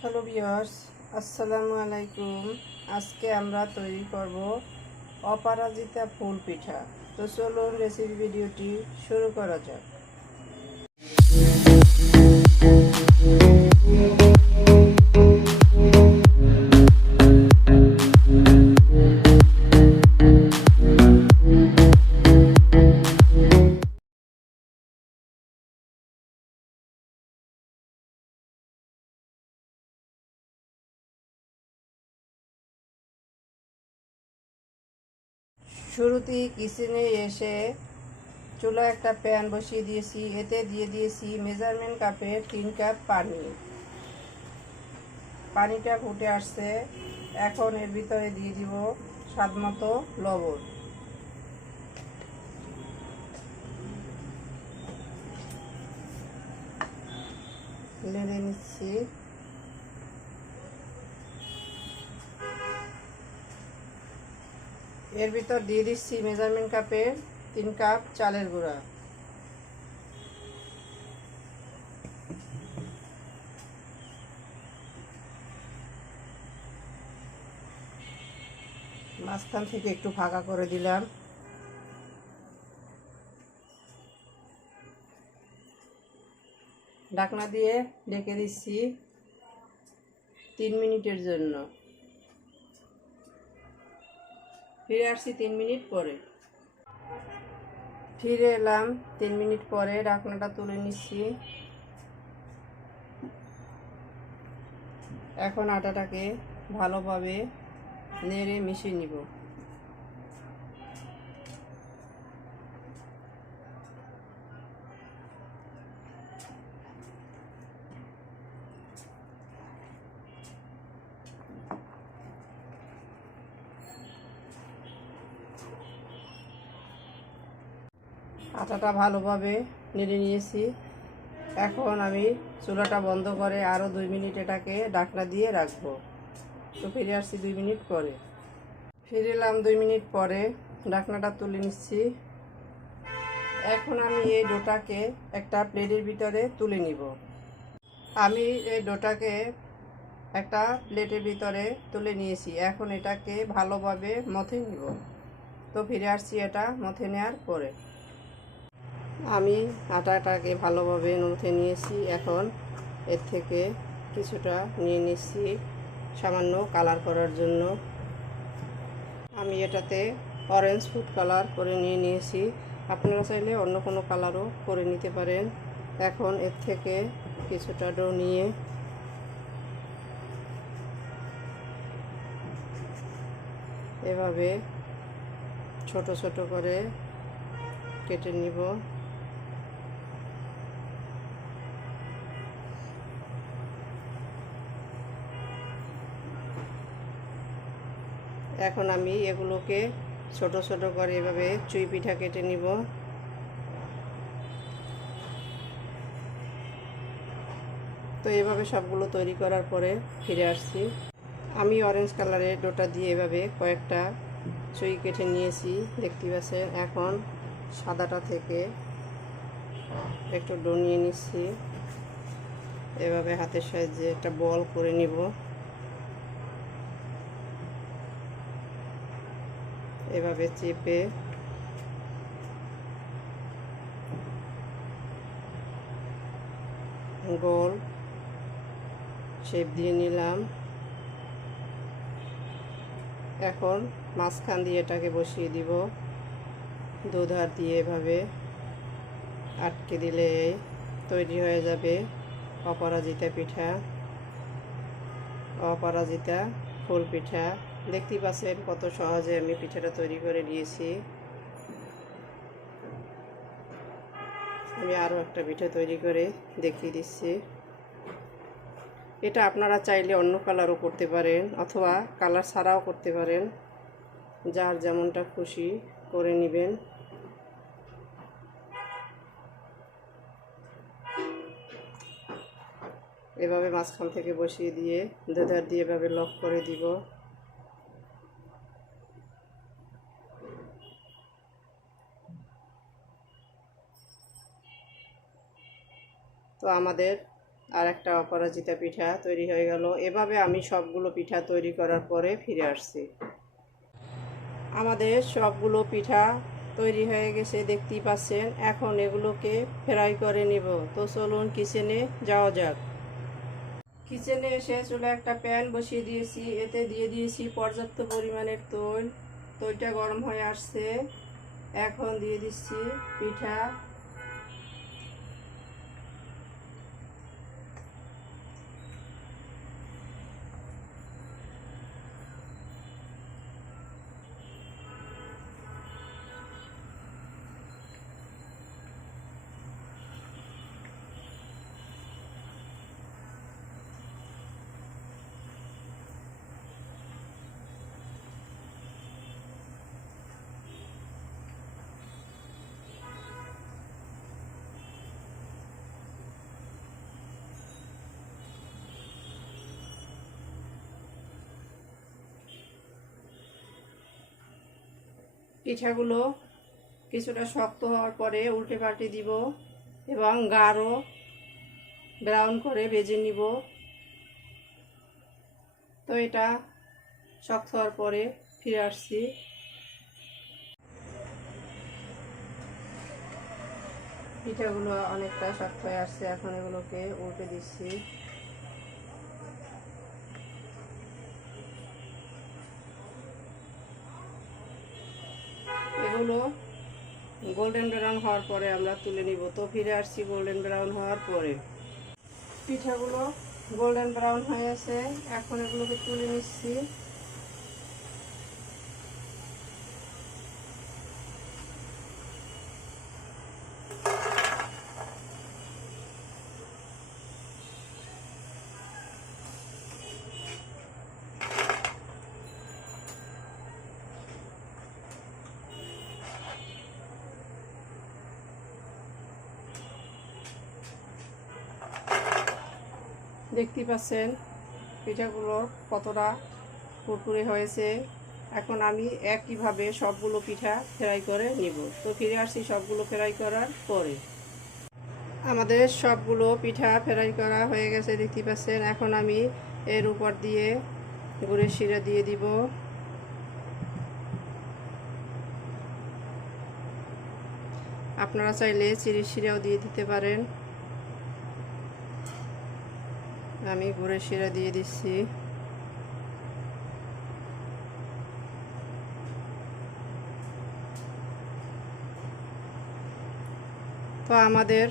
Hello বিয়ার্স আসসালামু আলাইকুম। আজকে আমরা তৈরি করব অপরাজিতা ফুল পিঠা। তো চলুন রেসিপি ভিডিওটি শুরু করা যাক। শুরুতেই কিচেনে এসে চুলা একটা প্যান বসিয়ে দিয়েছি, এতে দিয়ে দিয়েছি মেজারমেন্ট কাপের তিন কাপ পানি। পানিটা ফুটে আসছে, এখন এর ভিতরে দিয়ে দিব স্বাদ মতো লবণ। নেড়ে নিচ্ছি। এর ভিতর দিয়ে দিচ্ছি মেজারমেন্ট কাপে তিন কাপ চালের গুঁড়া। মাঝখান থেকে একটু ফাঁকা করে দিলাম। ঢাকনা দিয়ে ডেকে দিচ্ছি তিন মিনিটের জন্য। ফিরে আসছি তিন মিনিট পরে। ফিরে এলাম তিন মিনিট পরে ঢাকনাটা তুলে নিচ্ছি। এখন আটাটাকে ভালোভাবে নেড়ে মিশিয়ে নিব। আটাটা ভালোভাবে নেড়ে নিয়েছি। এখন আমি চুলাটা বন্ধ করে আরও দুই মিনিট এটাকে ডাকনা দিয়ে রাখব। তো ফিরে আসছি দুই মিনিট পরে। ফিরে এলাম দুই মিনিট পরে। ডাকনাটা তুলে নিচ্ছি। এখন আমি এই ডোটাকে একটা প্লেটের ভিতরে তুলে নিব। আমি এই ডোটাকে একটা প্লেটের ভিতরে তুলে নিয়েছি। এখন এটাকে ভালোভাবে মথে নিব। তো ফিরে আসছি এটা মথে নেওয়ার পরে। আমি আটাটাকে ভালোভাবে নথে নিয়েছি। এখন এর থেকে কিছুটা নিয়ে নিচ্ছি সামান্য কালার করার জন্য। আমি এটাতে অরেঞ্জ ফুড কালার করে নিয়ে নিয়েছি। আপনারা চাইলে অন্য কোনো কালারও করে নিতে পারেন। এখন এর থেকে কিছুটা ডো নিয়ে এভাবে ছোট ছোট করে কেটে নিব। এখন আমি এগুলোকে ছোট ছোট করে এভাবে চুই পিঠা কেটে নিব। তো এভাবে সবগুলো তৈরি করার পরে ফিরে আসছি। আমি অরেঞ্জ কালারের ডোটা দিয়ে এভাবে কয়েকটা চুই কেটে নিয়েছি, দেখতে পাচ্ছেন? এখন সাদাটা থেকে একটু ডো নিয়ে নিচ্ছি। এভাবে হাতের সাহায্যে একটা বল করে নিব। এভাবে চেপে। গোল। শেপ দিয়ে নিলাম। এখন মাঝখান দিয়ে এটাকে বসিয়ে দিব। দুধার দিয়ে এভাবে আটকে দিলে তৈরি হয়ে যাবে অপরাজিতা পিঠা। অপরাজিতা ফুল পিঠা। দেখতেই পাচ্ছেন কত সহজে আমি পিঠাটা তৈরি করে নিয়েছি। আমি আরও একটা পিঠা তৈরি করে দেখিয়ে দিচ্ছি। এটা আপনারা চাইলে অন্য কালারও করতে পারেন অথবা কালার ছাড়াও করতে পারেন। যার যেমনটা খুশি করে নেবেন। এভাবে মাঝখান থেকে বসিয়ে দিয়ে, দুধার দিয়ে এভাবে লক করে দিব। তো আমাদের আর একটা অপরাজিতা পিঠা তৈরি হয়ে গেল। এভাবে আমি সবগুলো পিঠা তৈরি করার পরে ফিরে আসছি। আমাদের সবগুলো পিঠা তৈরি হয়ে গেছে, দেখতেই পাচ্ছেন। এখন এগুলোকে ফ্রাই করে নিব। তো চলুন কিচেনে যাওয়া যাক। কিচেনে এসে চুলে একটা প্যান বসিয়ে দিয়েছি। এতে দিয়ে দিয়েছি পর্যাপ্ত পরিমাণের তৈল। তৈলটা গরম হয়ে আসছে। এখন দিয়ে দিচ্ছি পিঠা। পিঠাগুলো কিছুটা শক্ত হওয়ার পরে উল্টে পাল্টে দিব এবং গাঢ় ব্রাউন করে ভেজে নিব। তো এটা শক্ত হওয়ার পরে ফিরে আসছি। পিঠাগুলো অনেকটা শক্ত হয়ে আসছে, এখন এগুলোকে উল্টে দিচ্ছি। এগুলো গোল্ডেন ব্রাউন হওয়ার পরে আমরা তুলে নিব। তো ফিরে আসছি গোল্ডেন ব্রাউন হওয়ার পরে। পিঠাগুলো গোল্ডেন ব্রাউন হয়ে আছে এখন এগুলোকে তুলে নিচ্ছি। দেখতে পাচ্ছেন পিঠাগুলো কতটা কুরকুরে হয়েছে। এখন আমি একইভাবে সবগুলো পিঠা ফ্রাই করে নিব। তো ফিরে আসছি সবগুলো ফ্রাই করার পরে। আমাদের সবগুলো পিঠা ফ্রাই করা হয়ে গেছে, দেখতে পাচ্ছেন। এখন আমি এর উপর দিয়ে গুড়ের শিরা দিয়ে দিব। আপনারা চাইলে চিড়ির শিরাও দিয়ে দিতে পারেন। আমি গুড়ের শিরা দিয়ে দিচ্ছি। তো আমাদের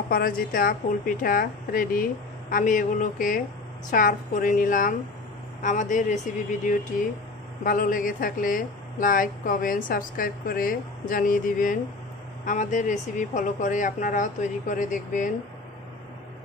অপরাজিতা ফুল পিঠা রেডি। আমি এগুলোকে সার্ভ করে নিলাম। আমাদের রেসিপি ভিডিওটি ভালো লেগে থাকলে লাইক কমেন্ট সাবস্ক্রাইব করে জানিয়ে দিবেন। আমাদের রেসিপি ফলো করে আপনারাও তৈরি করে দেখবেন।